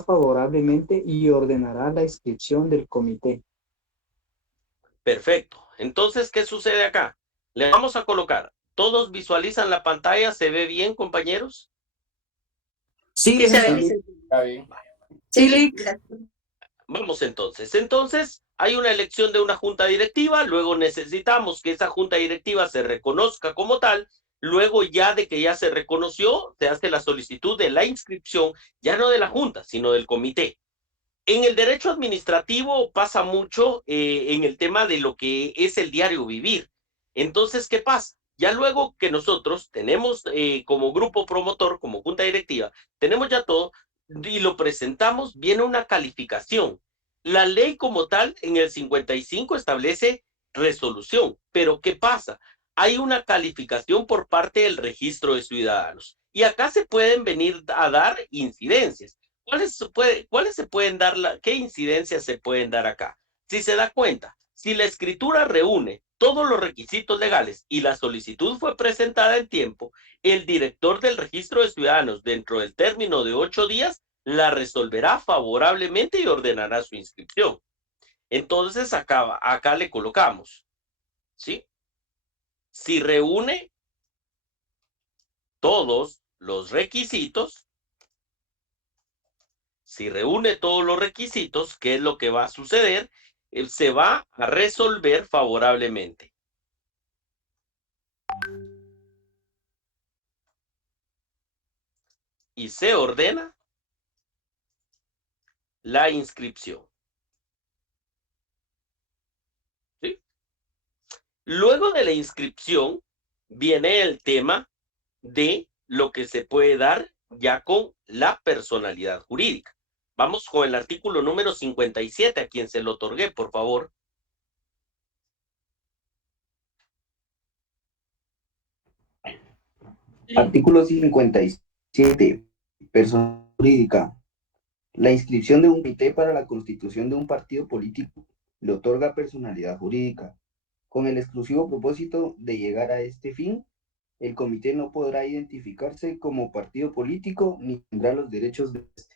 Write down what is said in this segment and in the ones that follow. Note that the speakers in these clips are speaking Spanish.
favorablemente y ordenará la inscripción del comité. Perfecto. Entonces, ¿qué sucede acá? Le vamos a colocar. ¿Todos visualizan la pantalla? ¿Se ve bien, compañeros? Sí, se ve, Está bien. Sí, Vamos entonces. Entonces, hay una elección de una junta directiva, luego necesitamos que esa junta directiva se reconozca como tal, luego ya de que ya se reconoció, se hace la solicitud de la inscripción, ya no de la junta, sino del comité. En el derecho administrativo pasa mucho en el tema de lo que es el diario vivir. Entonces, ¿qué pasa? Ya luego que nosotros tenemos como grupo promotor, como junta directiva, tenemos ya todo y lo presentamos, viene una calificación. La ley como tal en el 55 establece resolución, pero ¿qué pasa? Hay una calificación por parte del registro de ciudadanos y acá se pueden venir a dar incidencias. ¿Cuáles se pueden dar, qué incidencias se pueden dar acá? Si se da cuenta, si la escritura reúne todos los requisitos legales y la solicitud fue presentada en tiempo, el director del registro de ciudadanos dentro del término de 8 días la resolverá favorablemente y ordenará su inscripción. Entonces acá le colocamos, ¿sí? Si reúne todos los requisitos, si reúne todos los requisitos, ¿qué es lo que va a suceder? Se va a resolver favorablemente. Y se ordena la inscripción. ¿Sí? Luego de la inscripción viene el tema de lo que se puede dar ya con la personalidad jurídica. Vamos con el artículo número 57, a quien se lo otorgué, por favor. Artículo 57. Persona jurídica. La inscripción de un comité para la constitución de un partido político le otorga personalidad jurídica. Con el exclusivo propósito de llegar a este fin, el comité no podrá identificarse como partido político ni tendrá los derechos de este.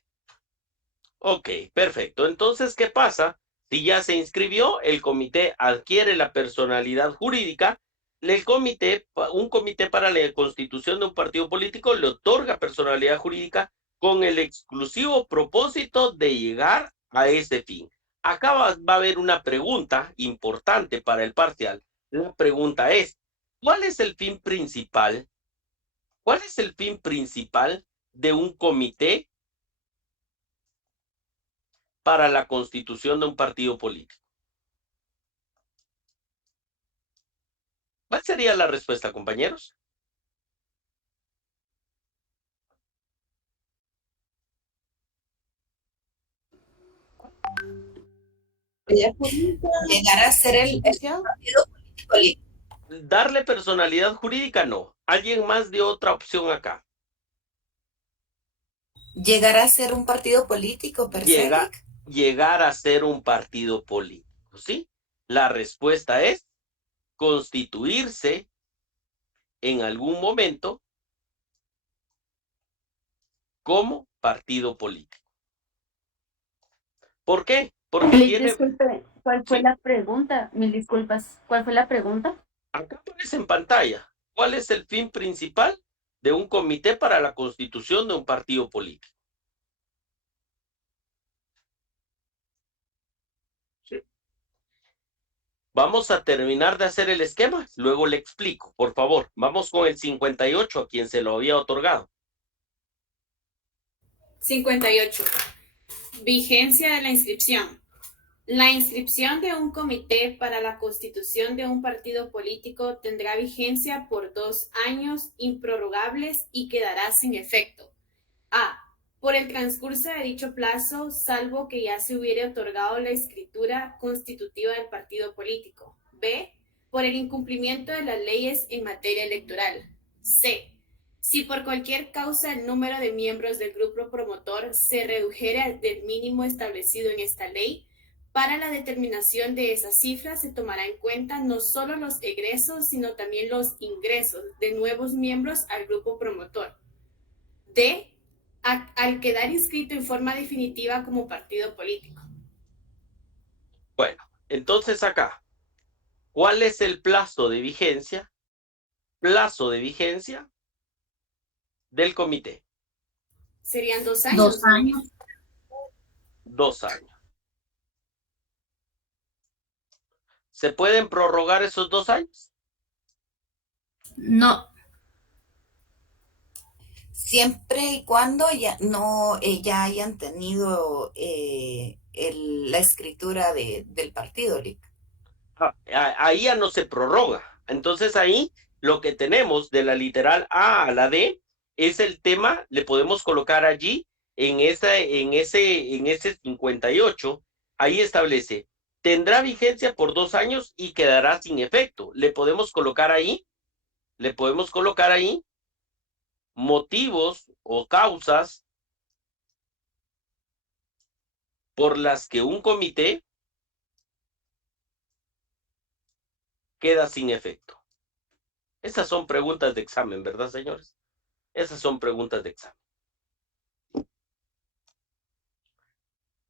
Ok, perfecto. Entonces, ¿qué pasa? Si ya se inscribió, el comité adquiere la personalidad jurídica, un comité para la constitución de un partido político le otorga personalidad jurídica con el exclusivo propósito de llegar a ese fin. Acá va a haber una pregunta importante para el parcial. La pregunta es, ¿cuál es el fin principal? ¿Cuál es el fin principal de un comité para la constitución de un partido político? ¿Cuál sería la respuesta, compañeros? llegar a ser el partido político. Darle personalidad jurídica, no. ¿Alguien más de otra opción acá? Llegar a ser un partido político, Llegar a ser un partido político, ¿sí? La respuesta es constituirse en algún momento como partido político. ¿Por qué? Porque tiene... Disculpe, ¿cuál fue ¿sí? la pregunta? Mil disculpas, ¿cuál fue la pregunta? Acá aparece en pantalla. ¿Cuál es el fin principal de un comité para la constitución de un partido político? ¿Sí? Vamos a terminar de hacer el esquema, luego le explico, por favor. Vamos con el 58, a quien se lo había otorgado. 58. Vigencia de la inscripción. La inscripción de un comité para la constitución de un partido político tendrá vigencia por 2 años improrrogables y quedará sin efecto. A. Por el transcurso de dicho plazo, salvo que ya se hubiere otorgado la escritura constitutiva del partido político. B. Por el incumplimiento de las leyes en materia electoral. C. Si por cualquier causa el número de miembros del grupo promotor se redujere del mínimo establecido en esta ley, para la determinación de esa cifra se tomará en cuenta no solo los egresos, sino también los ingresos de nuevos miembros al grupo promotor. D. al quedar inscrito en forma definitiva como partido político. Bueno, entonces acá, ¿cuál es el plazo de vigencia? Plazo de vigencia del comité. Serían 2 años. 2 años. 2 años. ¿Se pueden prorrogar esos 2 años? No. Siempre y cuando ya no ya hayan tenido la escritura del partido, Lick. Ahí ya no se prorroga. Entonces ahí lo que tenemos de la literal A a la D es el tema, le podemos colocar allí en ese 58, ahí establece, tendrá vigencia por 2 años y quedará sin efecto. Le podemos colocar ahí motivos o causas por las que un comité queda sin efecto. Esas son preguntas de examen, ¿verdad, señores? Esas son preguntas de examen.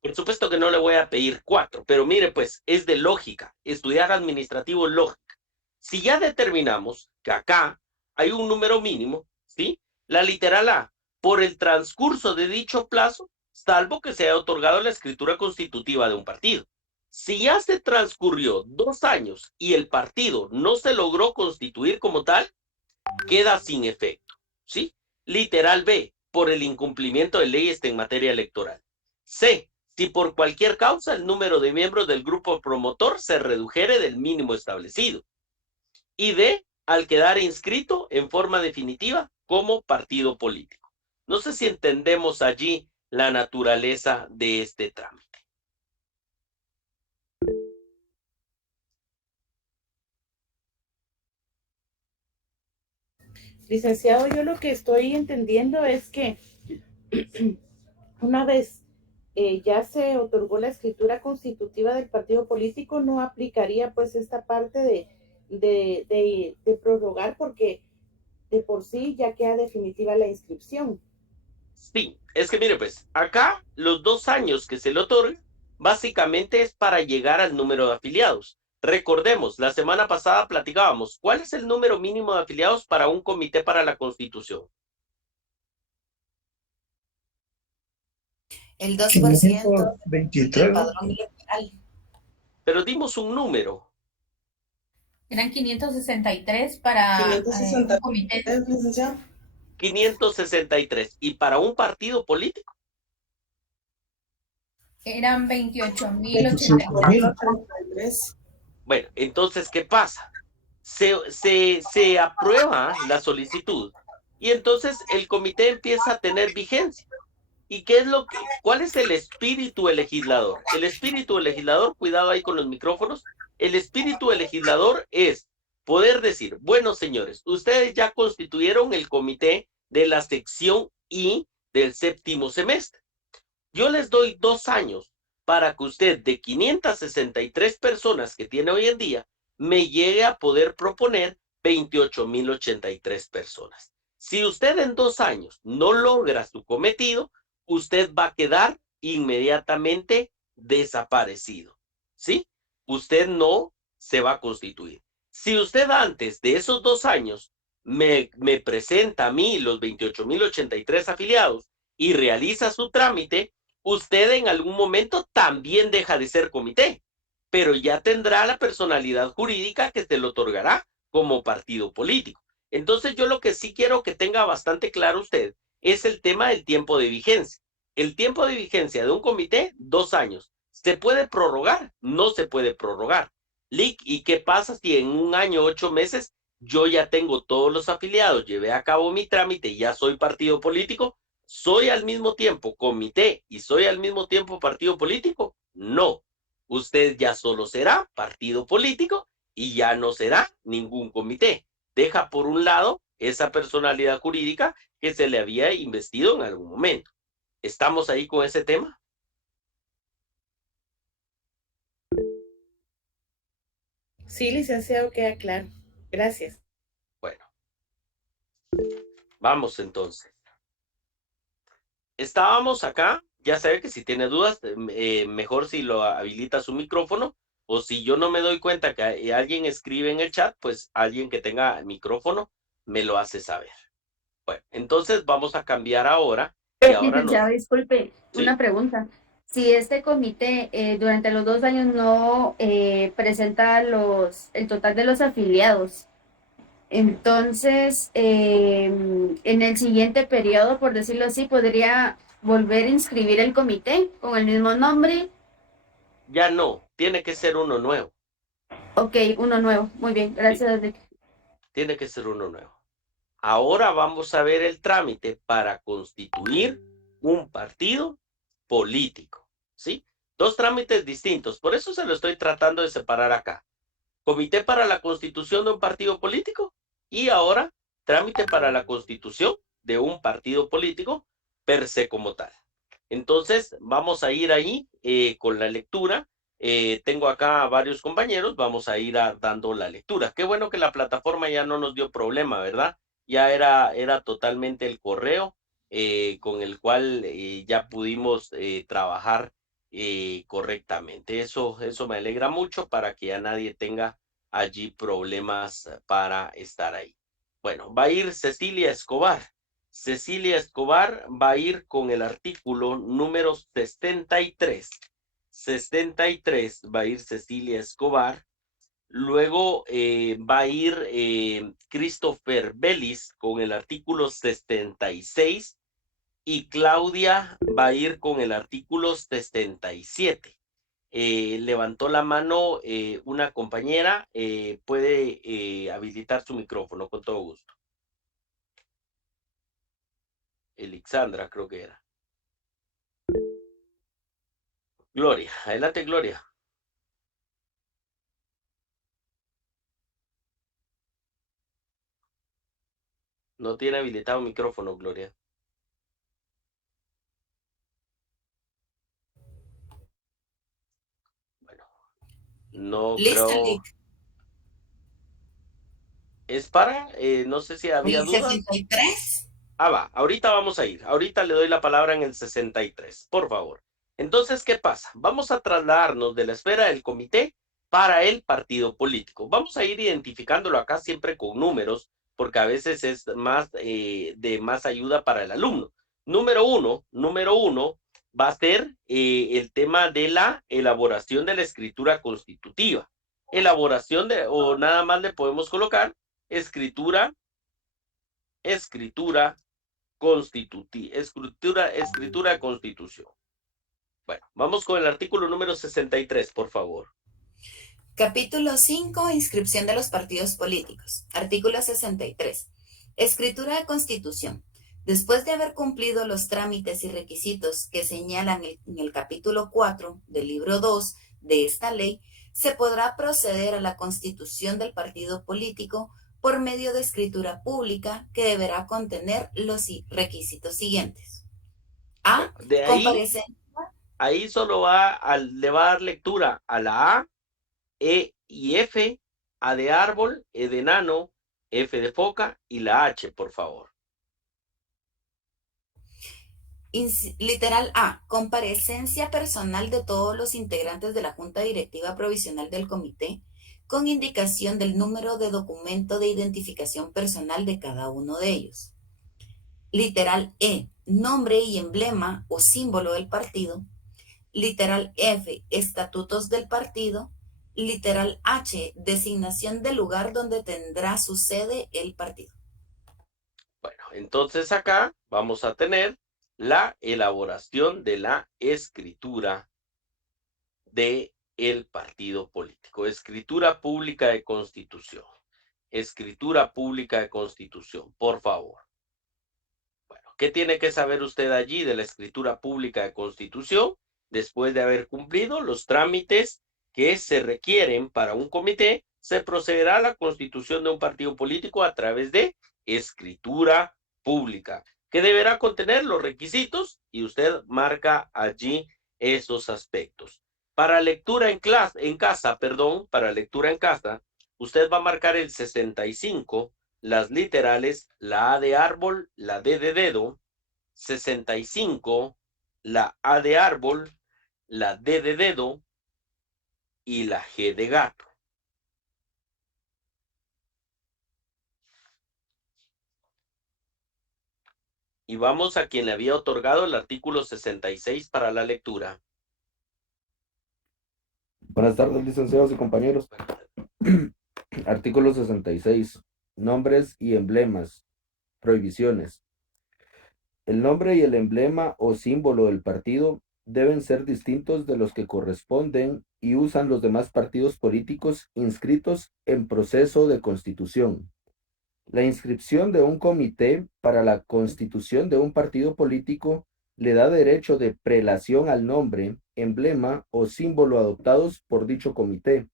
Por supuesto que no le voy a pedir 4, pero mire, pues, es de lógica. Estudiar administrativo es lógica. Si ya determinamos que acá hay un número mínimo, ¿sí? La literal A, por el transcurso de dicho plazo, salvo que se haya otorgado la escritura constitutiva de un partido. Si ya se transcurrió 2 años y el partido no se logró constituir como tal, queda sin efecto, ¿sí? Literal B, por el incumplimiento de leyes en materia electoral. C, si por cualquier causa el número de miembros del grupo promotor se redujere del mínimo establecido. Y D, al quedar inscrito en forma definitiva como partido político. No sé si entendemos allí la naturaleza de este trámite. Licenciado, yo lo que estoy entendiendo es que una vez ya se otorgó la escritura constitutiva del partido político, no aplicaría pues esta parte de prorrogar, porque de por sí ya queda definitiva la inscripción. Sí, es que mire pues, acá los 2 años que se le otorga, básicamente es para llegar al número de afiliados. Recordemos, la semana pasada platicábamos, ¿cuál es el número mínimo de afiliados para un comité para la Constitución? El 2% 23. del padrón electoral. Pero dimos un número. Eran 563 para un comité. 563. ¿Y para un partido político? Eran 28.083. Bueno, entonces, ¿qué pasa? Se aprueba la solicitud y entonces el comité empieza a tener vigencia. ¿Y cuál es el espíritu del legislador? El espíritu del legislador, cuidado ahí con los micrófonos, el espíritu del legislador es poder decir, bueno, señores, ustedes ya constituyeron el comité de la sección I del 7º semestre. Yo les doy 2 años para que usted, de 563 personas que tiene hoy en día, me llegue a poder proponer 28.083 personas. Si usted en 2 años no logra su cometido, usted va a quedar inmediatamente desaparecido, ¿sí? Usted no se va a constituir. Si usted antes de esos 2 años me presenta a mí los 28.083 afiliados y realiza su trámite, usted en algún momento también deja de ser comité, pero ya tendrá la personalidad jurídica que se le otorgará como partido político. Entonces yo lo que sí quiero que tenga bastante claro usted es el tema del tiempo de vigencia. El tiempo de vigencia de un comité, 2 años. ¿Se puede prorrogar? No se puede prorrogar. Lic, ¿y qué pasa si en 1 año, 8 meses, yo ya tengo todos los afiliados, llevé a cabo mi trámite y ya soy partido político? ¿Soy al mismo tiempo comité y soy al mismo tiempo partido político? No. Usted ya solo será partido político y ya no será ningún comité. Deja por un lado esa personalidad jurídica que se le había investido en algún momento. ¿Estamos ahí con ese tema? Sí, licenciado, queda claro. Gracias. Bueno, vamos entonces. Estábamos acá, ya sabe que si tiene dudas, mejor si lo habilita su micrófono, o si yo no me doy cuenta que alguien escribe en el chat, pues alguien que tenga micrófono me lo hace saber. Bueno, entonces vamos a cambiar ahora. Y ahora Licenciado, disculpe, ¿Sí? una pregunta. Si este comité durante los 2 años no presenta el total de los afiliados, entonces en el siguiente periodo, por decirlo así, podría volver a inscribir el comité con el mismo nombre. Ya no, tiene que ser uno nuevo. Ok, uno nuevo. Muy bien, gracias. Sí. Tiene que ser uno nuevo. Ahora vamos a ver el trámite para constituir un partido político, ¿sí? 2 trámites distintos, por eso se lo estoy tratando de separar acá. Comité para la constitución de un partido político y ahora trámite para la constitución de un partido político per se como tal. Entonces, vamos a ir ahí con la lectura. Tengo acá a varios compañeros, vamos a ir dando la lectura. Qué bueno que la plataforma ya no nos dio problema, ¿verdad? Ya era totalmente el correo con el cual ya pudimos trabajar correctamente. Eso me alegra mucho para que ya nadie tenga allí problemas para estar ahí. Bueno, va a ir Cecilia Escobar. Cecilia Escobar va a ir con el artículo número 63. 63 va a ir Cecilia Escobar. Luego va a ir Christopher Bellis con el artículo 66 y Claudia va a ir con el artículo 67. Levantó la mano una compañera, puede habilitar su micrófono con todo gusto. Elixandra creo que era. Gloria, adelante Gloria. No tiene habilitado micrófono, Gloria. Bueno, no Listo, creo. Lick. Es para, no sé si había ¿El dudas. 63? Va, ahorita vamos a ir. Ahorita le doy la palabra en el 63, por favor. Entonces, ¿qué pasa? Vamos a trasladarnos de la esfera del comité para el partido político. Vamos a ir identificándolo acá siempre con números, porque a veces es más de más ayuda para el alumno. Número uno va a ser el tema de la elaboración de la escritura constitutiva. Elaboración de, o nada más le podemos colocar escritura de constitución. Bueno, vamos con el artículo número 63, por favor. Capítulo 5. Inscripción de los partidos políticos. Artículo 63. Escritura de constitución. Después de haber cumplido los trámites y requisitos que señalan en el capítulo 4 del libro 2 de esta ley, se podrá proceder a la constitución del partido político por medio de escritura pública que deberá contener los requisitos siguientes. A. Bueno, de ahí solo le va a dar lectura a la A, E y F, A de árbol, E de enano, F de foca y la H, por favor. Literal A. Comparecencia personal de todos los integrantes de la Junta Directiva Provisional del Comité, con indicación del número de documento de identificación personal de cada uno de ellos. Literal E. Nombre y emblema o símbolo del partido. Literal F. Estatutos del partido. Literal H. Designación del lugar donde tendrá su sede el partido. Bueno, entonces acá vamos a tener la elaboración de la escritura de el partido político. Escritura pública de constitución. Escritura pública de constitución, por favor. Bueno, ¿qué tiene que saber usted allí de la escritura pública de constitución? Después de haber cumplido los trámites que se requieren para un comité, se procederá a la constitución de un partido político a través de escritura pública, que deberá contener los requisitos y usted marca allí esos aspectos. Para lectura en casa, usted va a marcar el 65, las literales, la A de árbol, la D de dedo, 65, la A de árbol, la D de dedo y la G de gato. Y vamos a quien le había otorgado el artículo 66 para la lectura. Buenas tardes, licenciados y compañeros. Artículo 66. Nombres y emblemas. Prohibiciones. El nombre y el emblema o símbolo del partido deben ser distintos de los que corresponden y usan los demás partidos políticos inscritos en proceso de constitución. La inscripción de un comité para la constitución de un partido político le da derecho de prelación al nombre, emblema o símbolo adoptados por dicho comité.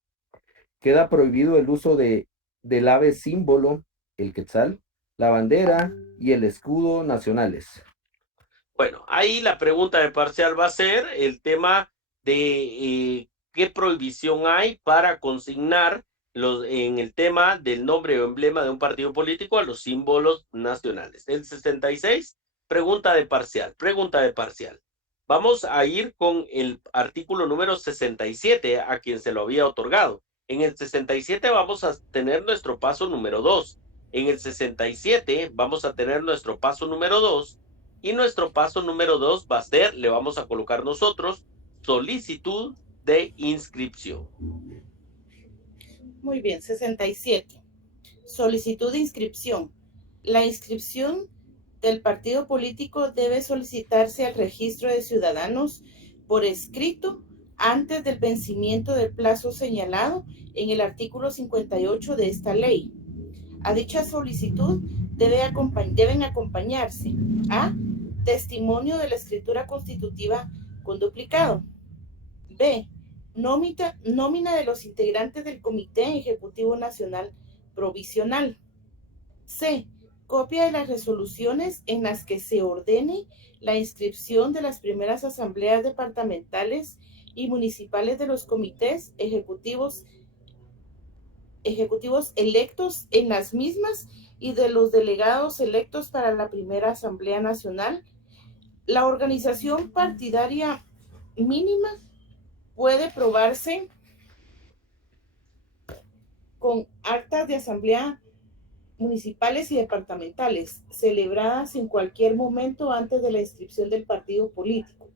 Queda prohibido el uso del ave símbolo, el quetzal, la bandera y el escudo nacionales. Bueno, ahí la pregunta de parcial va a ser el tema de qué prohibición hay para consignar en el tema del nombre o emblema de un partido político a los símbolos nacionales. El 66, pregunta de parcial. Vamos a ir con el artículo número 67, a quien se lo había otorgado. En el 67 vamos a tener nuestro paso número 2. En el 67 vamos a tener nuestro paso número 2. Y nuestro paso número 2 va a ser, le vamos a colocar nosotros, solicitud de inscripción. Muy bien, 67. Solicitud de inscripción. La inscripción del partido político debe solicitarse al registro de ciudadanos por escrito antes del vencimiento del plazo señalado en el artículo 58 de esta ley. A dicha solicitud deben acompañarse a testimonio de la escritura constitutiva con duplicado. B. Nómina de los integrantes del Comité Ejecutivo Nacional Provisional. C. Copia de las resoluciones en las que se ordene la inscripción de las primeras asambleas departamentales y municipales de los comités ejecutivos electos en las mismas y de los delegados electos para la primera Asamblea Nacional. La organización partidaria mínima puede probarse con actas de asamblea municipales y departamentales celebradas en cualquier momento antes de la inscripción del partido político.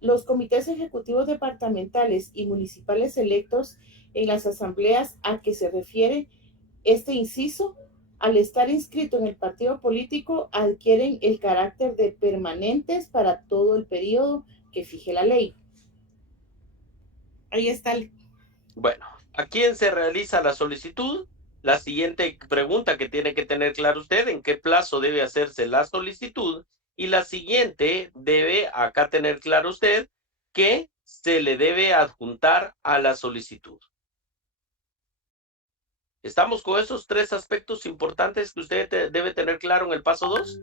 Los comités ejecutivos departamentales y municipales electos en las asambleas a que se refiere este inciso, al estar inscrito en el partido político, adquieren el carácter de permanentes para todo el periodo que fije la ley. Ahí está el... Bueno, ¿a quién se realiza la solicitud? La siguiente pregunta que tiene que tener claro usted, ¿en qué plazo debe hacerse la solicitud? Y la siguiente debe acá tener claro usted que se le debe adjuntar a la solicitud. ¿Estamos con esos tres aspectos importantes que usted debe tener claro en el paso 2?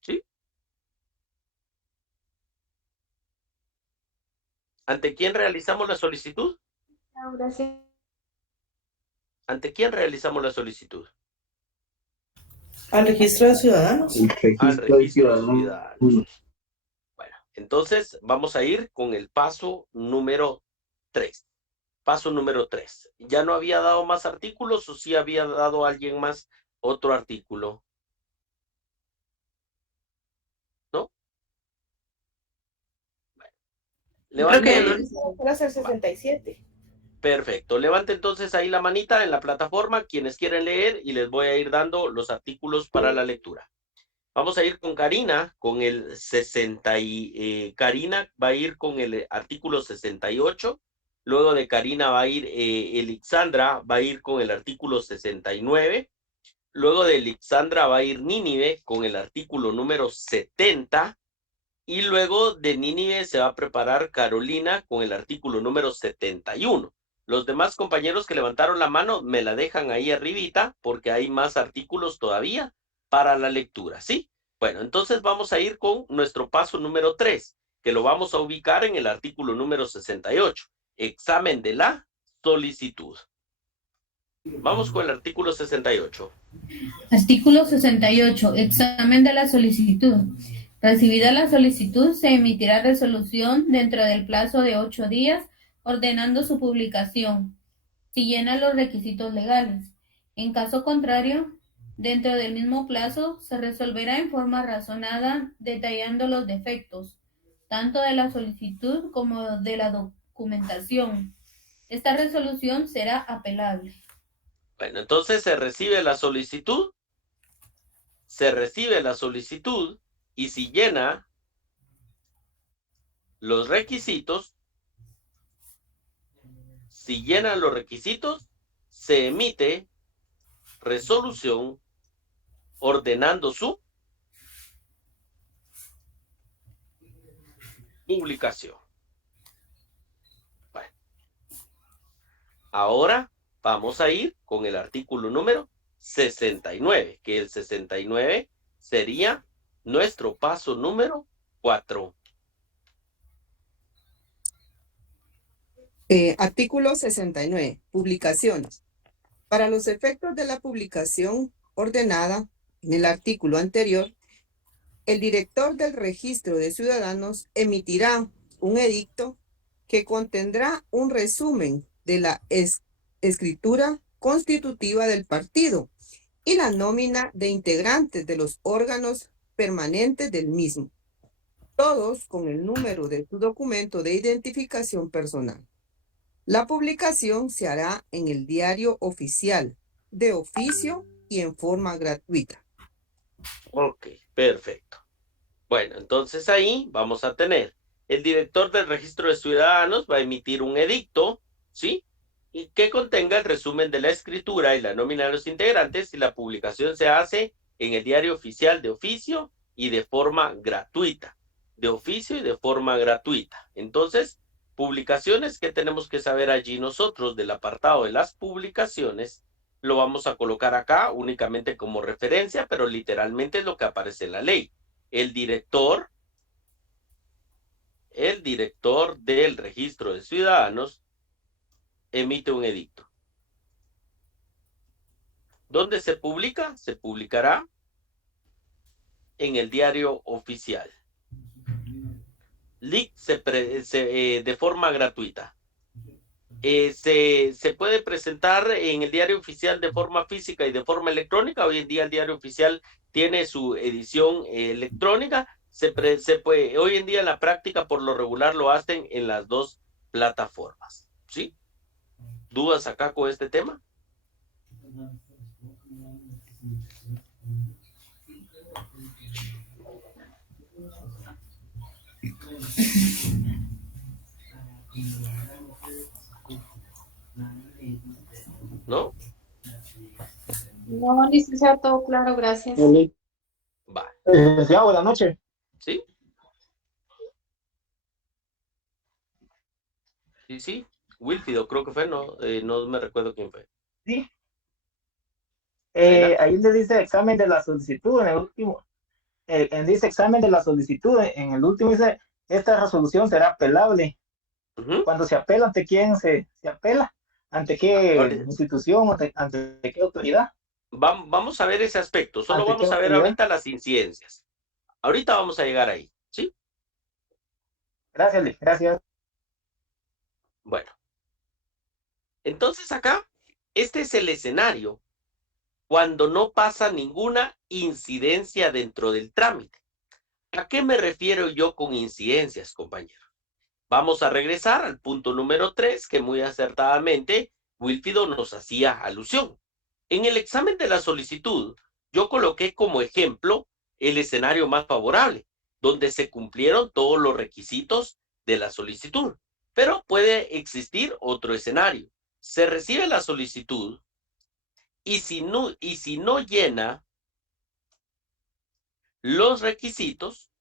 ¿Sí? ¿Ante quién realizamos la solicitud? ¿Ante quién realizamos la solicitud? Al registro de ciudadanos. Al registro de ciudadanos. Bueno, entonces vamos a ir con el paso número 3. Paso número 3. ¿Ya no había dado más artículos o sí había dado a alguien más otro artículo? ¿No? Bueno. Levante. Creo que no es el 67. Perfecto. Levante entonces ahí la manita en la plataforma, quienes quieren leer, y les voy a ir dando los artículos para la lectura. Vamos a ir con Karina, con el 60 Karina va a ir con el artículo 68. Luego de Karina va a ir Elixandra, va a ir con el artículo 69. Luego de Elixandra va a ir Nínive con el artículo número 70. Y luego de Nínive se va a preparar Carolina con el artículo número 71. Los demás compañeros que levantaron la mano me la dejan ahí arribita porque hay más artículos todavía para la lectura, ¿sí? Bueno, entonces vamos a ir con nuestro paso número 3, que lo vamos a ubicar en el artículo número 68. Examen de la solicitud. Vamos con el artículo 68. Artículo 68. Examen de la solicitud. Recibida la solicitud, se emitirá resolución dentro del plazo de 8 días, ordenando su publicación, si llena los requisitos legales. En caso contrario, dentro del mismo plazo, se resolverá en forma razonada, detallando los defectos, tanto de la solicitud como de la documentación. Esta resolución será apelable. Bueno, entonces se recibe la solicitud y si llena los requisitos, se emite resolución ordenando su publicación. Bueno, ahora vamos a ir con el artículo número 69, que el 69 sería nuestro paso número 4. Artículo 69. Publicaciones. Para los efectos de la publicación ordenada en el artículo anterior, el director del Registro de Ciudadanos emitirá un edicto que contendrá un resumen de la escritura constitutiva del partido y la nómina de integrantes de los órganos permanentes del mismo, todos con el número de su documento de identificación personal. La publicación se hará en el Diario Oficial, de oficio y en forma gratuita. Ok, perfecto. Bueno, entonces ahí vamos a tener el director del Registro de Ciudadanos va a emitir un edicto, ¿sí? Y que contenga el resumen de la escritura y la nómina de los integrantes, y la publicación se hace en el Diario Oficial de oficio y de forma gratuita. De oficio y de forma gratuita. Entonces, publicaciones que tenemos que saber allí nosotros del apartado de las publicaciones, lo vamos a colocar acá únicamente como referencia, pero literalmente es lo que aparece en la ley. El director del Registro de Ciudadanos emite un edicto. ¿Dónde se publica? Se publicará en el Diario Oficial. De forma gratuita. Se puede presentar en el Diario Oficial de forma física y de forma electrónica. Hoy en día el Diario Oficial tiene su edición electrónica. Hoy en día en la práctica por lo regular lo hacen en las dos plataformas, ¿sí? ¿Dudas acá con este tema? ¿No? No, licenciado, todo claro, gracias. Va. Licenciado, buenas noches. ¿Sí? Sí. Wilfido, creo que fue, no me recuerdo quién fue. Sí. Ahí le dice examen de la solicitud en el último. Dice examen de la solicitud, en el último dice, esta resolución será apelable. Cuando se apela, ¿ante quién se apela? ¿Ante qué institución? ¿Ante qué autoridad? Vamos a ver ese aspecto. Solo vamos a ver ahorita las incidencias. Ahorita vamos a llegar ahí, ¿sí? Gracias. Bueno. Entonces acá, este es el escenario cuando no pasa ninguna incidencia dentro del trámite. ¿A qué me refiero yo con incidencias, compañero? Vamos a regresar al punto número 3, que muy acertadamente Wilfido nos hacía alusión. En el examen de la solicitud, yo coloqué como ejemplo el escenario más favorable, donde se cumplieron todos los requisitos de la solicitud. Pero puede existir otro escenario. Se recibe la solicitud y si no llena los requisitos,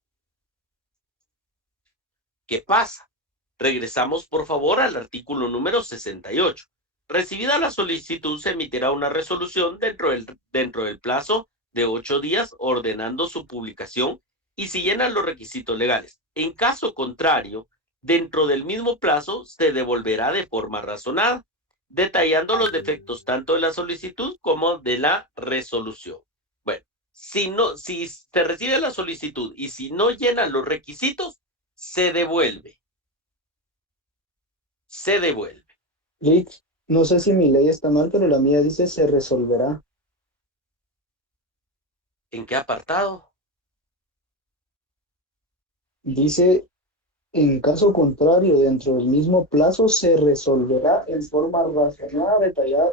¿qué pasa? Regresamos, por favor, al artículo número 68. Recibida la solicitud, se emitirá una resolución dentro del plazo de 8 días ordenando su publicación y si llenan los requisitos legales. En caso contrario, dentro del mismo plazo se devolverá de forma razonada. detallando los defectos tanto de la solicitud como de la resolución. Bueno, si se recibe la solicitud y si no llenan los requisitos, se devuelve. Se devuelve. Rick, no sé si mi ley está mal, pero la mía dice se resolverá. ¿En qué apartado? Dice, en caso contrario, dentro del mismo plazo, se resolverá en forma razonada,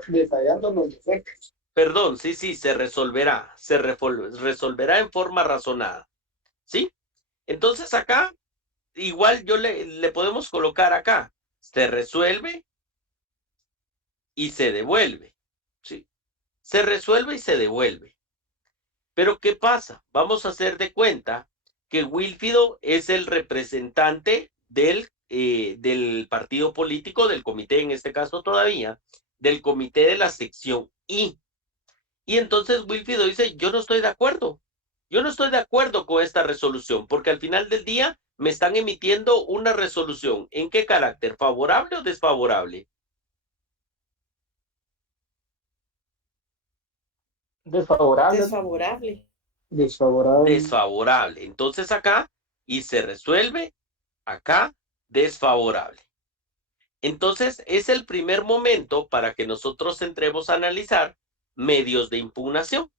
detallando los defectos. Perdón, sí, se resolverá. Se resolverá en forma razonada. ¿Sí? Entonces acá, igual le podemos colocar acá. Se resuelve y se devuelve. ¿Sí? Se resuelve y se devuelve. Pero ¿qué pasa? Vamos a hacer de cuenta que Wilfido es el representante del partido político, del comité, en este caso todavía, del comité de la sección I. Y entonces Wilfido dice, yo no estoy de acuerdo. Yo no estoy de acuerdo con esta resolución, porque al final del día me están emitiendo una resolución. ¿En qué carácter? ¿Favorable o desfavorable? Desfavorable. Desfavorable. Desfavorable. Desfavorable. Entonces acá, y se resuelve, acá, desfavorable. Entonces, es el primer momento para que nosotros entremos a analizar medios de impugnación.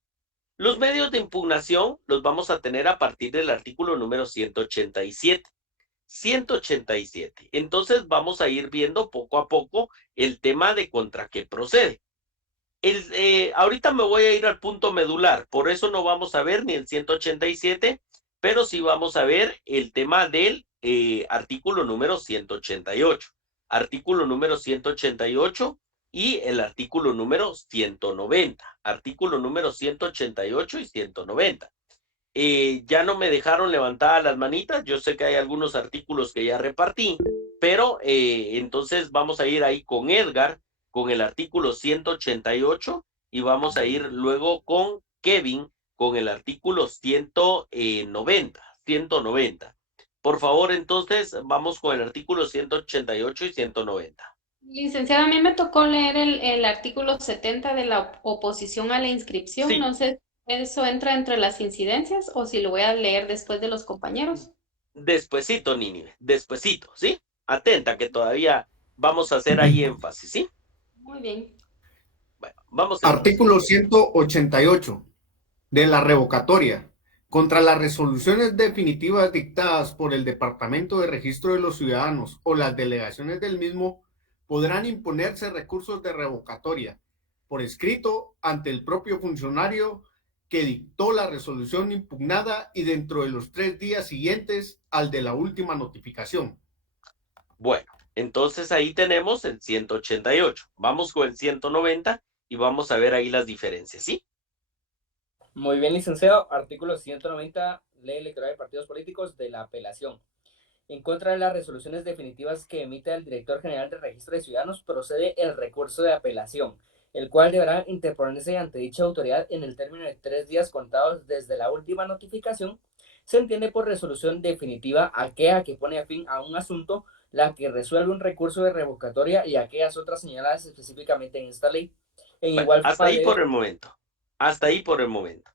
Los medios de impugnación los vamos a tener a partir del artículo número 187. 187. Entonces, vamos a ir viendo poco a poco el tema de contra qué procede. Ahorita me voy a ir al punto medular, por eso no vamos a ver ni el 187, pero sí vamos a ver el tema del artículo número 188. Artículo número 188 y el artículo número 190. Artículo número 188 y 190. Ya no me dejaron levantadas las manitas, yo sé que hay algunos artículos que ya repartí, pero entonces vamos a ir ahí con Edgar, con el artículo 188 y vamos a ir luego con Kevin con el artículo 190. Por favor, entonces, vamos con el artículo 188 y 190. Licenciada, a mí me tocó leer el artículo 70 de la oposición a la inscripción. Sí. No sé si eso entra entre las incidencias o si lo voy a leer después de los compañeros. Despuesito, Nínive, despuesito, ¿sí? Atenta, que todavía vamos a hacer ahí énfasis, ¿sí? Muy bien. Bueno, vamos a... Artículo 188 de la revocatoria. Contra las resoluciones definitivas dictadas por el Departamento de Registro de los Ciudadanos o las delegaciones del mismo, podrán imponerse recursos de revocatoria por escrito ante el propio funcionario que dictó la resolución impugnada y dentro de los 3 días siguientes al de la última notificación. Bueno, entonces ahí tenemos el 188. Vamos con el 190 y vamos a ver ahí las diferencias, ¿sí? Muy bien, licenciado. Artículo 190, Ley Electoral de Partidos Políticos, de la apelación. En contra de las resoluciones definitivas que emite el Director General de Registro de Ciudadanos, procede el recurso de apelación, el cual deberá interponerse ante dicha autoridad en el término de 3 días contados desde la última notificación. Se entiende por resolución definitiva aquella que pone fin a un asunto, la que resuelve un recurso de revocatoria y aquellas otras señaladas específicamente en esta ley. Hasta ahí por el momento. Hasta ahí por el momento.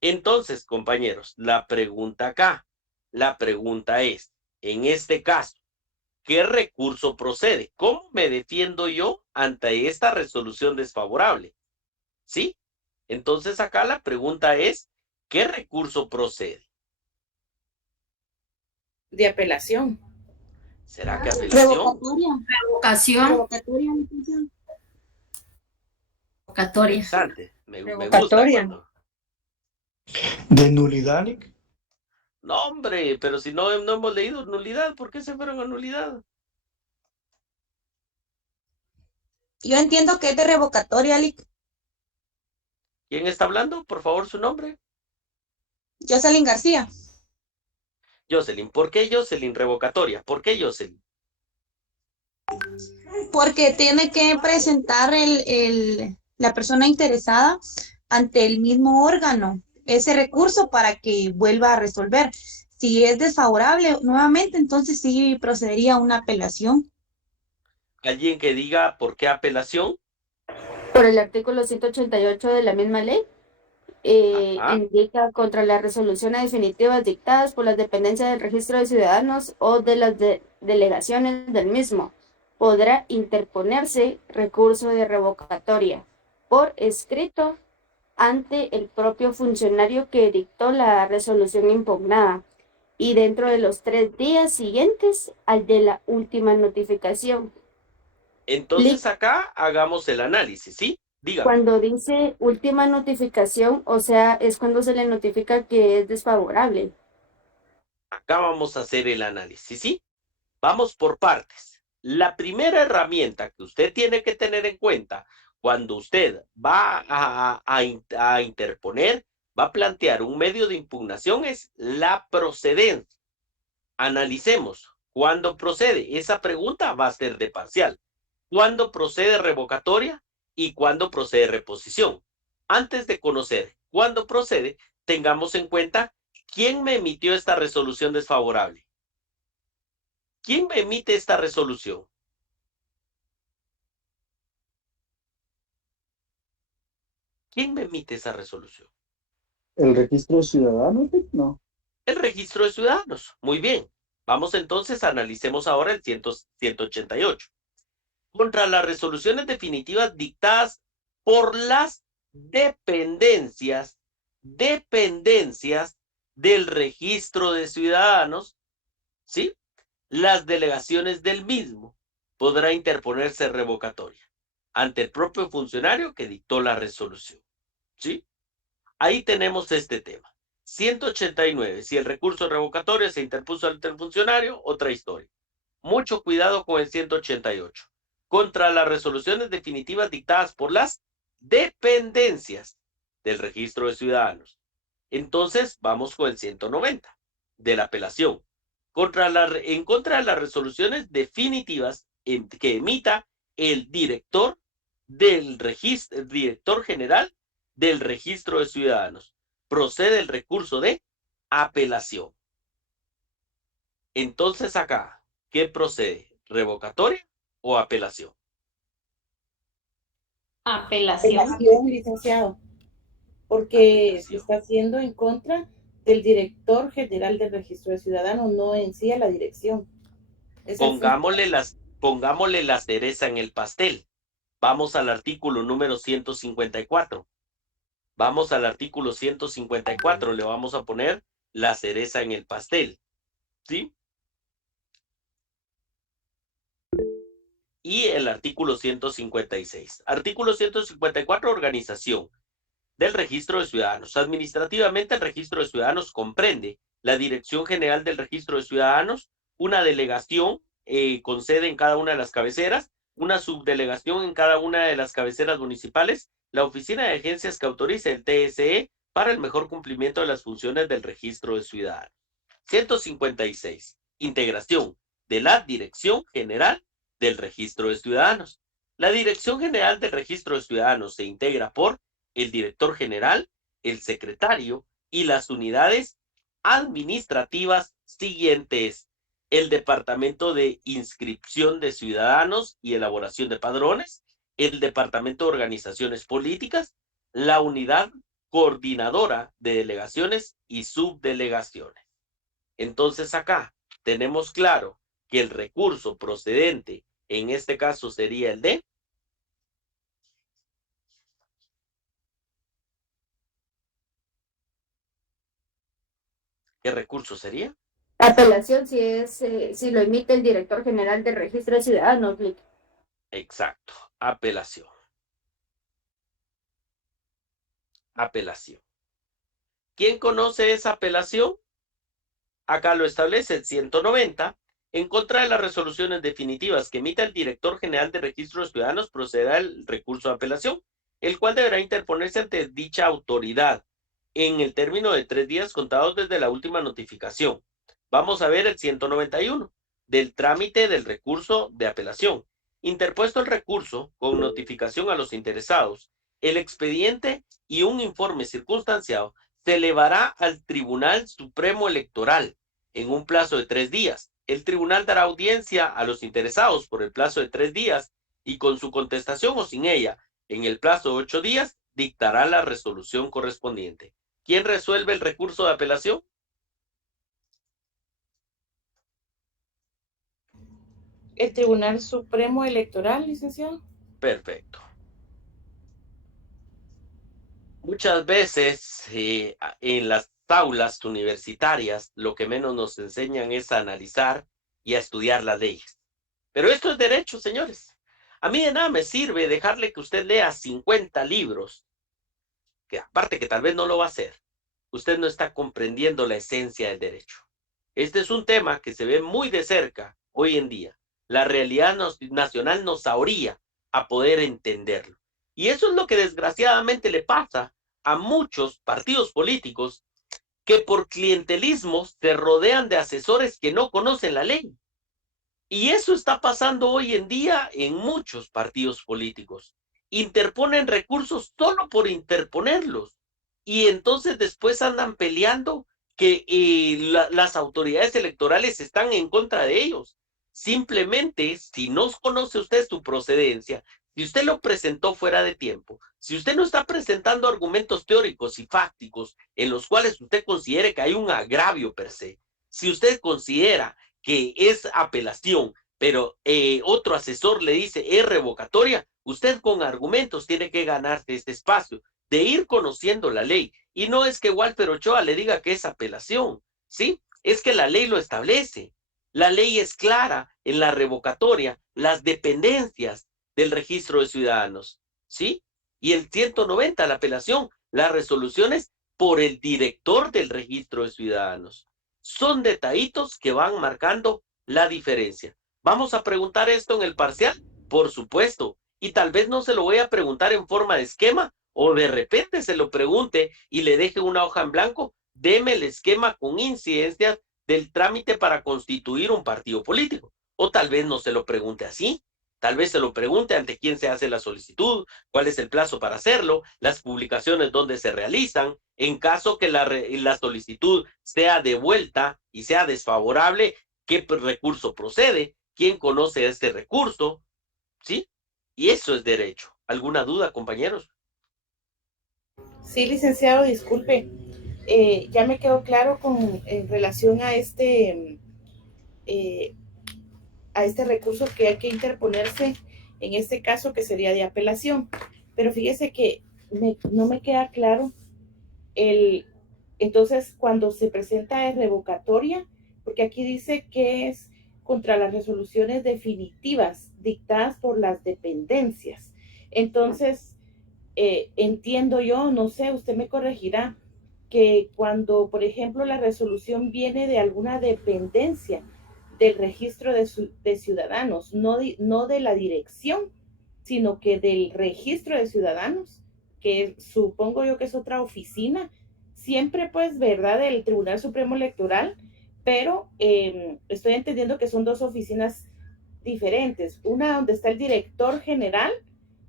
Entonces, compañeros, la pregunta es, en este caso, ¿qué recurso procede? ¿Cómo me defiendo yo ante esta resolución desfavorable? ¿Sí? Entonces acá la pregunta es, ¿qué recurso procede? De apelación. ¿Será que apelación? Revocación. Revocatoria. Interesante. Me gusta cuando... ¿De nulidad, Nick? No, hombre, pero si no hemos leído nulidad, ¿por qué se fueron a nulidad? Yo entiendo que es de revocatoria, Lic. ¿Quién está hablando? Por favor, su nombre. Jocelyn García. Jocelyn. ¿Por qué Jocelyn revocatoria? ¿Por qué Jocelyn? Porque tiene que presentar la persona interesada ante el mismo órgano ese recurso para que vuelva a resolver. Si es desfavorable nuevamente, entonces sí procedería a una apelación. ¿Alguien que diga por qué apelación? Por el artículo 188 de la misma ley, indica contra las resoluciones definitivas dictadas por las dependencias del Registro de Ciudadanos o de las delegaciones del mismo. Podrá interponerse recurso de revocatoria por escrito ante el propio funcionario que dictó la resolución impugnada y dentro de los 3 días siguientes al de la última notificación. Entonces acá hagamos el análisis, ¿sí? Dígame. Cuando dice última notificación, o sea, es cuando se le notifica que es desfavorable. Acá vamos a hacer el análisis, ¿sí? Vamos por partes. La primera herramienta que usted tiene que tener en cuenta cuando usted va a interponer, va a plantear un medio de impugnación es la procedencia. Analicemos cuándo procede. Esa pregunta va a ser de parcial. ¿Cuándo procede revocatoria y cuándo procede reposición? Antes de conocer cuándo procede, tengamos en cuenta quién me emitió esta resolución desfavorable. ¿Quién me emite esta resolución? ¿Quién me emite esa resolución? ¿El registro de ciudadanos? No. El registro de ciudadanos. Muy bien. Vamos entonces, analicemos ahora el 188. Contra las resoluciones definitivas dictadas por las dependencias del registro de ciudadanos, ¿sí? Las delegaciones del mismo podrá interponerse revocatoria ante el propio funcionario que dictó la resolución, ¿sí? Ahí tenemos este tema. 189. Si el recurso revocatorio se interpuso ante el funcionario, otra historia. Mucho cuidado con el 188. Contra las resoluciones definitivas dictadas por las dependencias del registro de ciudadanos. Entonces, vamos con el 190 de la apelación. En contra de las resoluciones definitivas que emita el director general del registro de ciudadanos. Procede el recurso de apelación. Entonces acá, ¿qué procede? ¿Revocatoria o apelación? Apelación, licenciado, porque se está haciendo en contra del director general del registro de ciudadanos, no en sí a la dirección. Pongámosle la cereza en el pastel. Vamos al artículo número 154. Vamos al artículo 154, le vamos a poner la cereza en el pastel, ¿sí? Y el artículo 156. Artículo 154, organización del registro de ciudadanos. Administrativamente, el registro de ciudadanos comprende la Dirección General del Registro de Ciudadanos, una delegación con sede en cada una de las cabeceras, una subdelegación en cada una de las cabeceras municipales, la oficina de agencias que autoriza el TSE para el mejor cumplimiento de las funciones del registro de ciudadanos. 156. Integración de la Dirección General del Registro de Ciudadanos. La Dirección General del Registro de Ciudadanos se integra por el director general, el secretario y las unidades administrativas siguientes: el Departamento de Inscripción de Ciudadanos y Elaboración de Padrones, el Departamento de Organizaciones Políticas, la Unidad Coordinadora de Delegaciones y Subdelegaciones. Entonces acá tenemos claro que el recurso procedente en este caso sería el de ¿qué recurso sería? Apelación si lo emite el director general del registro de ciudadanos. Exacto, apelación. Apelación. ¿Quién conoce esa apelación? Acá lo establece el 190. En contra de las resoluciones definitivas que emita el director general de registro de ciudadanos, procederá el recurso de apelación, el cual deberá interponerse ante dicha autoridad en el término de 3 días contados desde la última notificación. Vamos a ver el 191 del trámite del recurso de apelación. Interpuesto el recurso con notificación a los interesados, el expediente y un informe circunstanciado se elevará al Tribunal Supremo Electoral en un plazo de 3 días el tribunal dará audiencia a los interesados por el plazo de 3 días y con su contestación o sin ella, en el plazo de 8 días, dictará la resolución correspondiente. ¿Quién resuelve el recurso de apelación? El Tribunal Supremo Electoral, licenciado. Perfecto. Muchas veces en las aulas universitarias lo que menos nos enseñan es a analizar y a estudiar las leyes. Pero esto es derecho, señores. A mí de nada me sirve dejarle que usted lea 50 libros, que aparte que tal vez no lo va a hacer, usted no está comprendiendo la esencia del derecho. Este es un tema que se ve muy de cerca hoy en día. La realidad nacional nos ahoría a poder entenderlo. Y eso es lo que desgraciadamente le pasa a muchos partidos políticos que por clientelismo se rodean de asesores que no conocen la ley. Y eso está pasando hoy en día en muchos partidos políticos. Interponen recursos solo por interponerlos. Y entonces después andan peleando que las autoridades electorales están en contra de ellos. Simplemente, si no conoce usted su procedencia, si usted lo presentó fuera de tiempo, si usted no está presentando argumentos teóricos y fácticos en los cuales usted considere que hay un agravio per se, si usted considera que es apelación, pero otro asesor le dice es revocatoria, usted con argumentos tiene que ganarse este espacio de ir conociendo la ley. Y no es que Walter Ochoa le diga que es apelación, ¿sí? Es que la ley lo establece. La ley es clara en la revocatoria, las dependencias del registro de ciudadanos, ¿sí? Y el 190, la apelación, las resoluciones por el director del registro de ciudadanos. Son detallitos que van marcando la diferencia. ¿Vamos a preguntar esto en el parcial? Por supuesto. Y tal vez no se lo voy a preguntar en forma de esquema, o de repente se lo pregunte y le deje una hoja en blanco. Deme el esquema con incidencias del trámite para constituir un partido político. O tal vez no se lo pregunte así. Tal vez se lo pregunte ante quién se hace la solicitud, cuál es el plazo para hacerlo, las publicaciones donde se realizan. En caso que la solicitud sea devuelta y sea desfavorable, ¿qué recurso procede? ¿Quién conoce este recurso? ¿Sí? Y eso es derecho. ¿Alguna duda, compañeros? Sí, licenciado, disculpe. Ya me quedó claro en relación a este recurso que hay que interponerse en este caso que sería de apelación. Pero fíjese que no me queda claro entonces cuando se presenta es revocatoria, porque aquí dice que es contra las resoluciones definitivas dictadas por las dependencias. Entonces, entiendo yo, no sé, usted me corregirá, que cuando, por ejemplo, la resolución viene de alguna dependencia del registro de ciudadanos, no de la dirección, sino que del registro de ciudadanos, que supongo yo que es otra oficina, siempre pues, ¿verdad?, del Tribunal Supremo Electoral, pero estoy entendiendo que son dos oficinas diferentes, una donde está el director general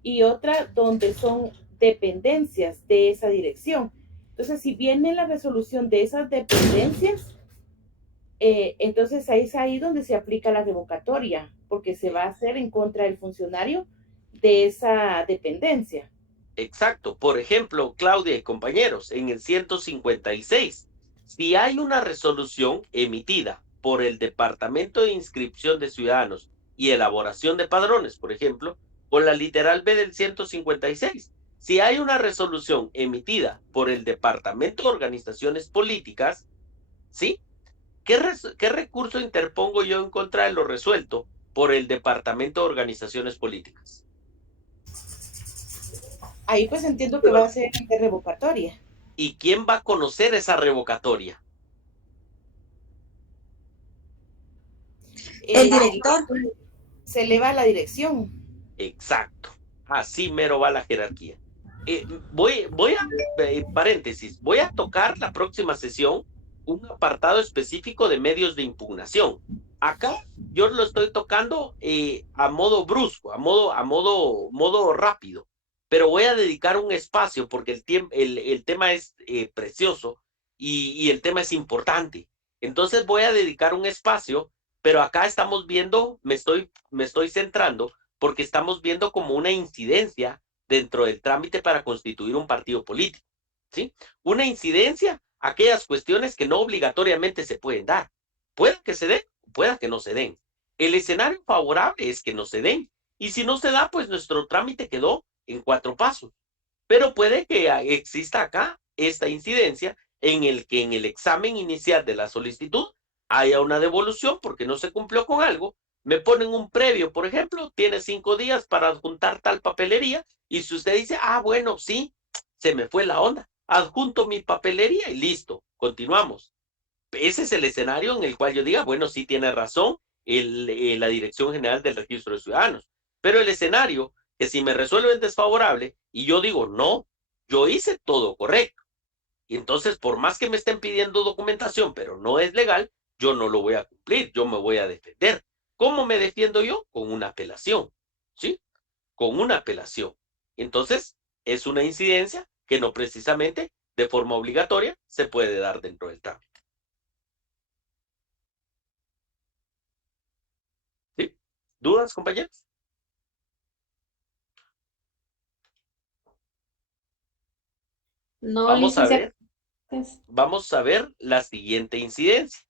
y otra donde son dependencias de esa dirección. Entonces, si viene la resolución de esas dependencias, entonces es ahí donde se aplica la revocatoria, porque se va a hacer en contra del funcionario de esa dependencia. Exacto. Por ejemplo, Claudia y compañeros, en el 156, si hay una resolución emitida por el Departamento de Inscripción de Ciudadanos y Elaboración de Padrones, por ejemplo, por la literal B del 156, si hay una resolución emitida por el Departamento de Organizaciones Políticas, ¿sí? ¿Qué recurso interpongo yo en contra de lo resuelto por el Departamento de Organizaciones Políticas? Ahí pues entiendo que va a ser de revocatoria. ¿Y quién va a conocer esa revocatoria? El director. Se eleva a la dirección. Exacto. Así mero va la jerarquía. Voy a, paréntesis, voy a tocar la próxima sesión un apartado específico de medios de impugnación. Acá yo lo estoy tocando a modo brusco, a modo rápido, pero voy a dedicar un espacio porque el tema es precioso y el tema es importante. Entonces voy a dedicar un espacio Pero acá estamos viendo, me estoy centrando, porque estamos viendo como una incidencia dentro del trámite para constituir un partido político, ¿sí? Una incidencia, aquellas cuestiones que no obligatoriamente se pueden dar. Puede que se den, pueda que no se den. El escenario favorable es que no se den. Y si no se da, pues nuestro trámite quedó en 4 pasos. Pero puede que exista acá esta incidencia en el que en el examen inicial de la solicitud haya una devolución porque no se cumplió con algo, me ponen un previo, por ejemplo, tiene 5 días para adjuntar tal papelería, y si usted dice, ah, bueno, sí, se me fue la onda, adjunto mi papelería y listo, continuamos. Ese es el escenario en el cual yo diga, bueno, sí tiene razón la Dirección General del Registro de Ciudadanos, pero el escenario que si me resuelven desfavorable y yo digo, no, yo hice todo correcto, y entonces por más que me estén pidiendo documentación, pero no es legal, yo no lo voy a cumplir, yo me voy a defender. ¿Cómo me defiendo yo? Con una apelación, ¿sí? Con una apelación. Entonces, es una incidencia que no precisamente de forma obligatoria se puede dar dentro del trámite. ¿Sí? ¿Dudas, compañeros? No, Vamos a licenciado. vamos a ver la siguiente incidencia.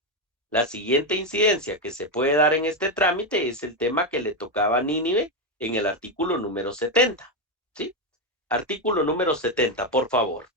La siguiente incidencia que se puede dar en este trámite es el tema que le tocaba a Nínive en el artículo número 70. ¿Sí? Artículo número 70, por favor.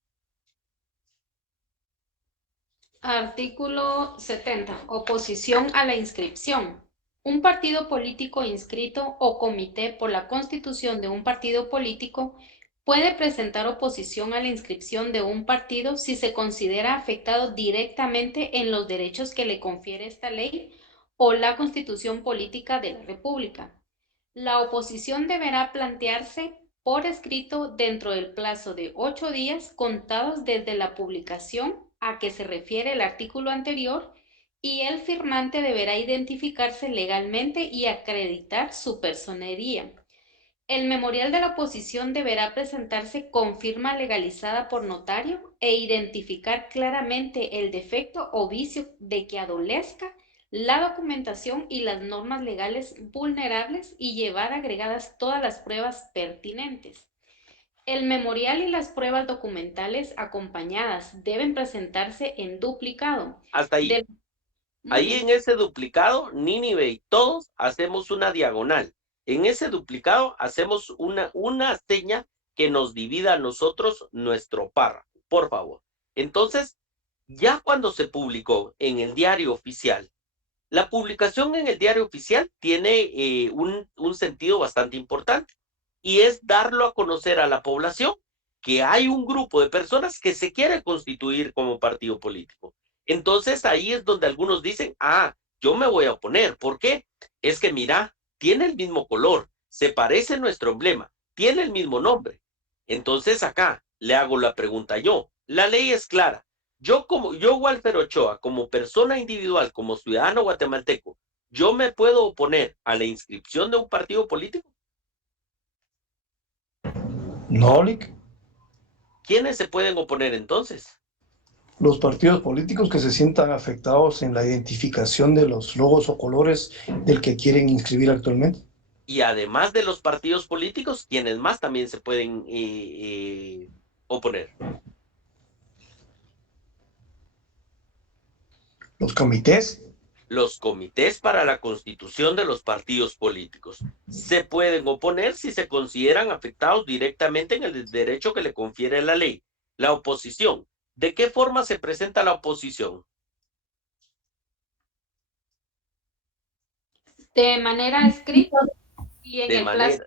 Artículo 70. Oposición a la inscripción. Un partido político inscrito o comité por la constitución de un partido político puede presentar oposición a la inscripción de un partido si se considera afectado directamente en los derechos que le confiere esta ley o la Constitución Política de la República. La oposición deberá plantearse por escrito dentro del plazo de 8 días contados desde la publicación a que se refiere el artículo anterior, y el firmante deberá identificarse legalmente y acreditar su personería. El memorial de la oposición deberá presentarse con firma legalizada por notario e identificar claramente el defecto o vicio de que adolezca la documentación y las normas legales vulnerables y llevar agregadas todas las pruebas pertinentes. El memorial y las pruebas documentales acompañadas deben presentarse en duplicado. Hasta ahí. Ahí en ese duplicado, Nínive y todos hacemos una diagonal. En ese duplicado hacemos una seña que nos divida a nosotros nuestro párrafo, por favor. Entonces, ya cuando se publicó en el diario oficial, la publicación en el diario oficial tiene un sentido bastante importante, y es darlo a conocer a la población que hay un grupo de personas que se quiere constituir como partido político. Entonces ahí es donde algunos dicen, ah, yo me voy a oponer. ¿Por qué? Es que mira, tiene el mismo color, se parece a nuestro emblema, tiene el mismo nombre. Entonces acá le hago la pregunta yo. La ley es clara. Yo, Walter Ochoa, como persona individual, como ciudadano guatemalteco, ¿yo me puedo oponer a la inscripción de un partido político? No, Lick. ¿Quiénes se pueden oponer entonces? Los partidos políticos que se sientan afectados en la identificación de los logos o colores del que quieren inscribir actualmente. Y además de los partidos políticos, ¿quiénes más también se pueden oponer? Los comités. Los comités para la constitución de los partidos políticos se pueden oponer si se consideran afectados directamente en el derecho que le confiere la ley. La oposición. ¿De qué forma se presenta la oposición? De manera escrita y en el plazo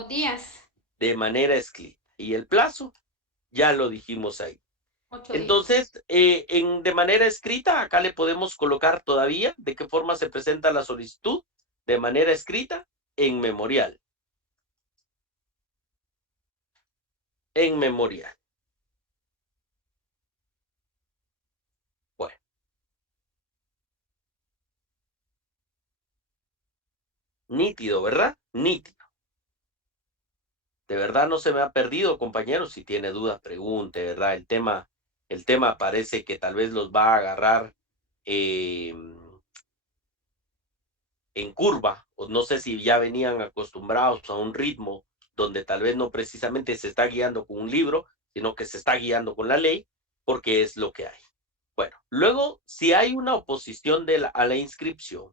de días. De manera escrita. ¿Y el plazo? Ya lo dijimos ahí. Entonces, de manera escrita, acá le podemos colocar todavía de qué forma se presenta la solicitud, de manera escrita, en memorial. En memorial. Bueno. Nítido, ¿verdad? Nítido. De verdad no se me ha perdido, compañeros. Si tiene dudas, pregunte, ¿verdad? El tema parece que tal vez los va a agarrar en curva, o no sé si ya venían acostumbrados a un ritmo donde tal vez no precisamente se está guiando con un libro, sino que se está guiando con la ley, porque es lo que hay. Bueno, luego, si hay una oposición a la inscripción,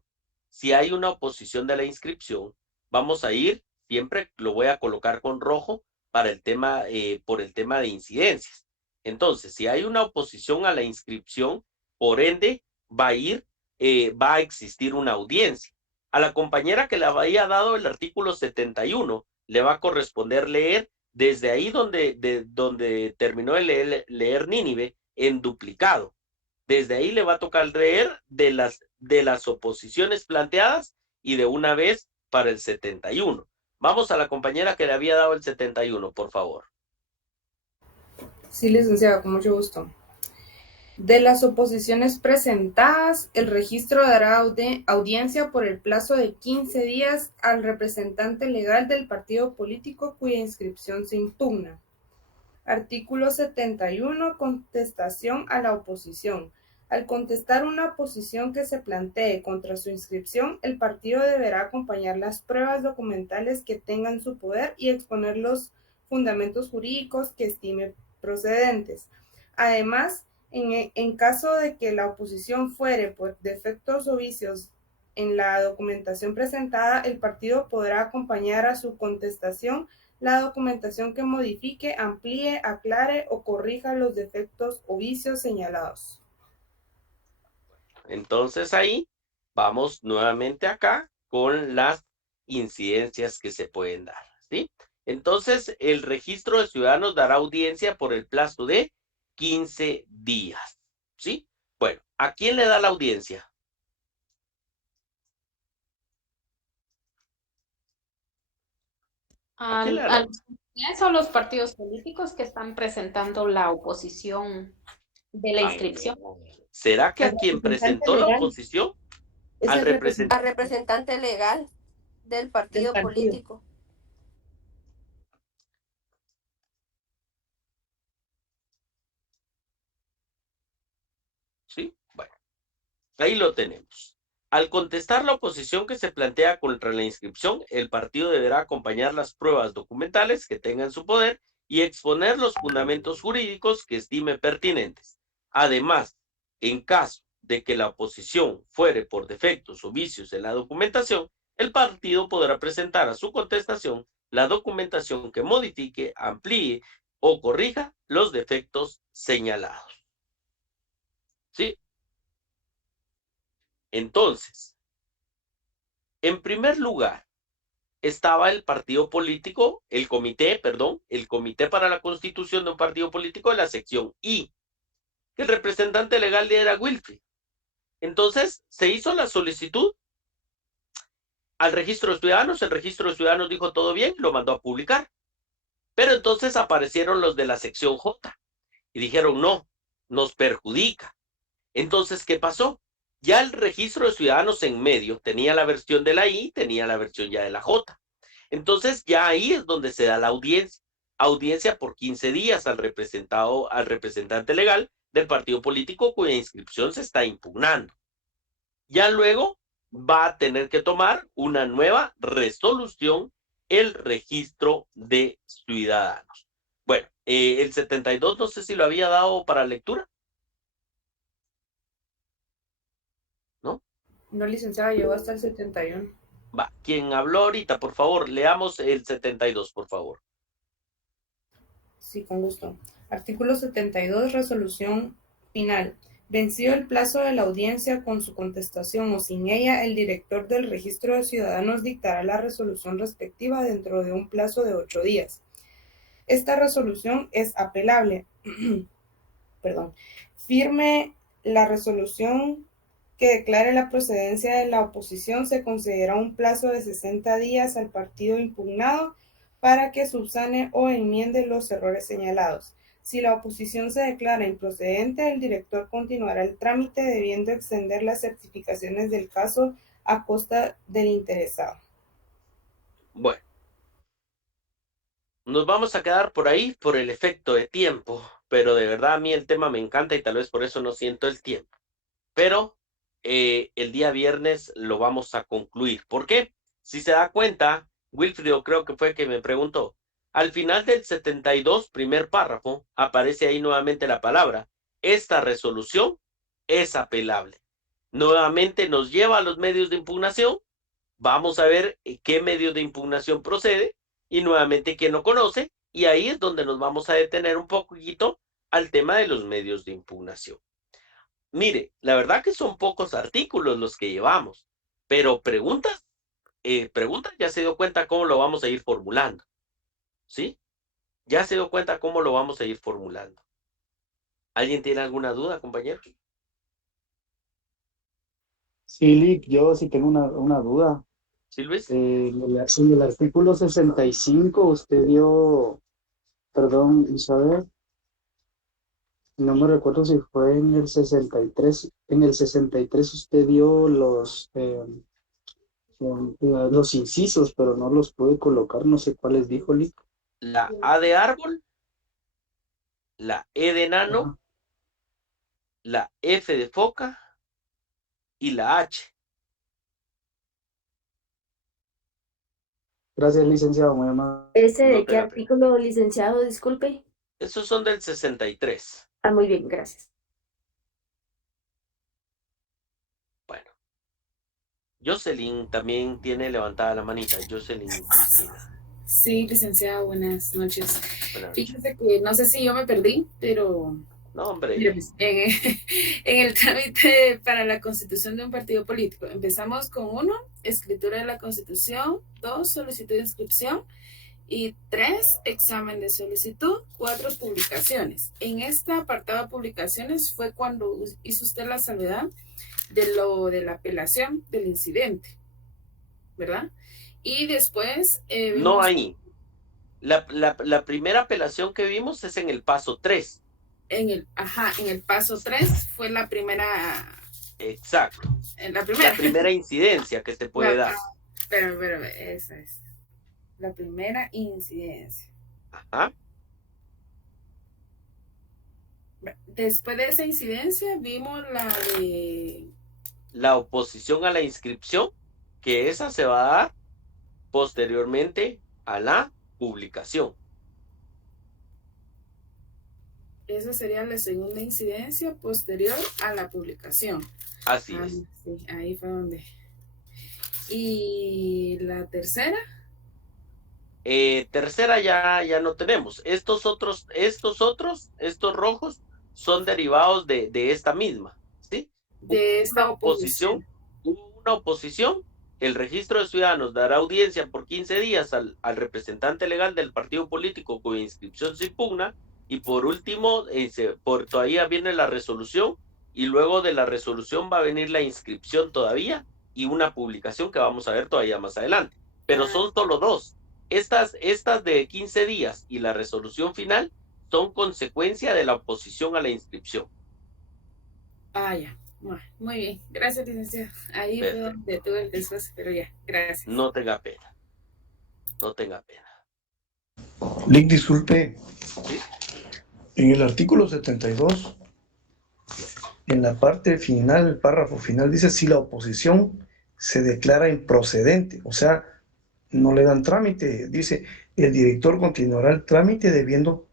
vamos a ir, siempre lo voy a colocar con rojo para el tema, por el tema de incidencias. Entonces, si hay una oposición a la inscripción, por ende, va a existir una audiencia. A la compañera que le había dado el artículo 71, le va a corresponder leer desde ahí donde terminó de leer Nínive en duplicado. Desde ahí le va a tocar leer de las oposiciones planteadas y de una vez para el 71. Vamos a la compañera que le había dado el 71, por favor. Sí, licenciado, con mucho gusto. De las oposiciones presentadas, el registro dará audiencia por el plazo de 15 días al representante legal del partido político cuya inscripción se impugna. Artículo 71. Contestación a la oposición. Al contestar una oposición que se plantee contra su inscripción, el partido deberá acompañar las pruebas documentales que tenga en su poder y exponer los fundamentos jurídicos que estime procedentes. Además, en caso de que la oposición fuere por defectos o vicios en la documentación presentada, el partido podrá acompañar a su contestación la documentación que modifique, amplíe, aclare o corrija los defectos o vicios señalados. Entonces ahí vamos nuevamente acá con las incidencias que se pueden dar, ¿sí? Entonces el registro de ciudadanos dará audiencia por el plazo de 15 días, ¿sí? Bueno, ¿a quién le da la audiencia? A los partidos políticos que están presentando la oposición de la inscripción. ¿Será que a quien presentó la oposición? Al representante legal del partido político. ¿Sí? Bueno, ahí lo tenemos. Al contestar la oposición que se plantea contra la inscripción, el partido deberá acompañar las pruebas documentales que tenga en su poder y exponer los fundamentos jurídicos que estime pertinentes. Además, en caso de que la oposición fuere por defectos o vicios en la documentación, el partido podrá presentar a su contestación la documentación que modifique, amplíe o corrija los defectos señalados. ¿Sí? Entonces, en primer lugar, estaba el partido político, el comité para la constitución de un partido político de la sección I. El representante legal era Wilfrid. Entonces, se hizo la solicitud al registro de ciudadanos. El registro de ciudadanos dijo todo bien, lo mandó a publicar. Pero entonces aparecieron los de la sección J y dijeron no, nos perjudica. Entonces, ¿qué pasó? Ya el registro de ciudadanos en medio tenía la versión de la I, tenía la versión ya de la J. Entonces, ya ahí es donde se da la audiencia. Audiencia por 15 días al representante legal del partido político cuya inscripción se está impugnando. Ya luego va a tener que tomar una nueva resolución el registro de ciudadanos. Bueno, el 72 no sé si lo había dado para lectura. ¿No? No, licenciado, llegó hasta el 71. Va, quien habló ahorita, por favor, leamos el 72, por favor. Sí, con gusto. Artículo 72, resolución final. Vencido el plazo de la audiencia con su contestación o sin ella, el director del registro de ciudadanos dictará la resolución respectiva dentro de un plazo de 8 días. Esta resolución es apelable. Firme la resolución que declare la procedencia de la oposición, se considera un plazo de 60 días al partido impugnado para que subsane o enmiende los errores señalados. Si la oposición se declara improcedente, el director continuará el trámite debiendo extender las certificaciones del caso a costa del interesado. Bueno, nos vamos a quedar por ahí por el efecto de tiempo, pero de verdad a mí el tema me encanta y tal vez por eso no siento el tiempo. Pero el día viernes lo vamos a concluir. ¿Por qué? Si se da cuenta, Wilfrido creo que fue que me preguntó, al final del 72, primer párrafo, aparece ahí nuevamente la palabra, esta resolución es apelable. Nuevamente nos lleva a los medios de impugnación, vamos a ver qué medio de impugnación procede, y nuevamente quién lo conoce, y ahí es donde nos vamos a detener un poquito al tema de los medios de impugnación. Mire, la verdad que son pocos artículos los que llevamos, pero preguntas ya se dio cuenta cómo lo vamos a ir formulando, ¿sí? Ya se dio cuenta cómo lo vamos a ir formulando. ¿Alguien tiene alguna duda, compañero? Sí, Lick, yo sí tengo una duda. ¿Sí, Luis? En el artículo 65 usted dio, perdón, Isabel, no me recuerdo si fue en el 63. En el 63 usted dio los incisos, pero no los pude colocar, no sé cuáles dijo, Lick. La A de árbol, la E de enano, la F de foca y la H. Gracias, licenciado, muy amable. ¿Ese de qué artículo, licenciado? Disculpe. Esos son del 63. Ah, muy bien, gracias. Bueno. Jocelyn también tiene levantada la manita. Jocelyn Cristina. Sí, licenciada, buenas noches. Buenas noches. Fíjese que no sé si yo me perdí, pero no, hombre. En el trámite para la constitución de un partido político, empezamos con 1, escritura de la constitución, 2, solicitud de inscripción, y 3, examen de solicitud, 4, publicaciones. En esta apartado de publicaciones fue cuando hizo usted la salvedad de la apelación del incidente, ¿verdad? Y después... no ahí. La primera apelación que vimos es en el paso 3. En el paso 3 fue la primera... Exacto. La primera incidencia que se puede dar. Pero, esa es. La primera incidencia. Ajá. Después de esa incidencia vimos la de... la oposición a la inscripción, que esa se va a dar posteriormente a la publicación. Esa sería la segunda incidencia posterior a la publicación. Así es. Sí, ahí fue donde. ¿Y la tercera? Tercera ya no tenemos. Estos rojos son derivados de esta misma, ¿sí? De esta oposición. Hubo una oposición. El registro de ciudadanos dará audiencia por 15 días al representante legal del partido político cuya inscripción se impugna, y por último, todavía viene la resolución, y luego de la resolución va a venir la inscripción todavía, y una publicación que vamos a ver todavía más adelante. Pero son solo 2. Estas de 15 días y la resolución final son consecuencia de la oposición a la inscripción. Ya. Muy bien, gracias, licenciado. Ahí fue donde tuve el desfase, pero ya, gracias. No tenga pena. Lick, disculpe. ¿Sí? En el artículo 72, en la parte final, el párrafo final, dice si la oposición se declara improcedente, o sea, no le dan trámite. Dice, el director continuará el trámite debiendo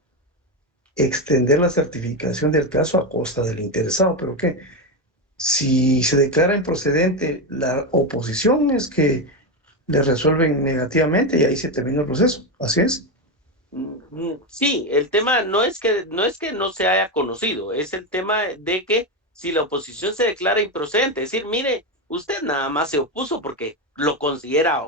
extender la certificación del caso a costa del interesado. ¿Pero qué? Si se declara improcedente, la oposición es que le resuelven negativamente y ahí se termina el proceso. ¿Así es? Sí, el tema no es que no se haya conocido, es el tema de que si la oposición se declara improcedente, es decir, mire, usted nada más se opuso porque lo considera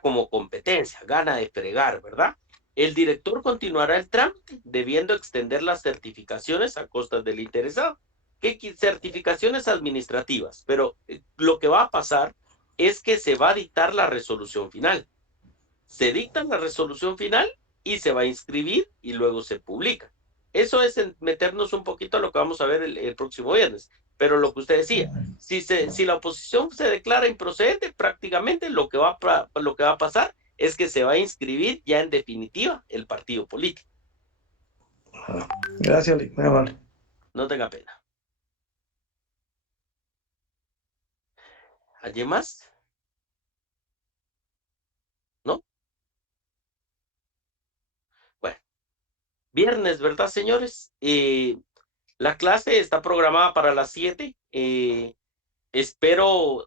como competencia, gana de fregar, ¿verdad? El director continuará el trámite debiendo extender las certificaciones a costas del interesado. ¿Qué certificaciones administrativas? Pero lo que va a pasar es que se va a dictar la resolución final. Se dicta la resolución final y se va a inscribir y luego se publica. Eso es meternos un poquito a lo que vamos a ver el próximo viernes. Pero lo que usted decía, si la oposición se declara improcedente, prácticamente lo que va a pasar es que se va a inscribir ya en definitiva el partido político. Gracias, Lick, muy amable. No tenga pena. ¿Alguien más? ¿No? Bueno, viernes, ¿verdad, señores? La clase está programada para las 7. Espero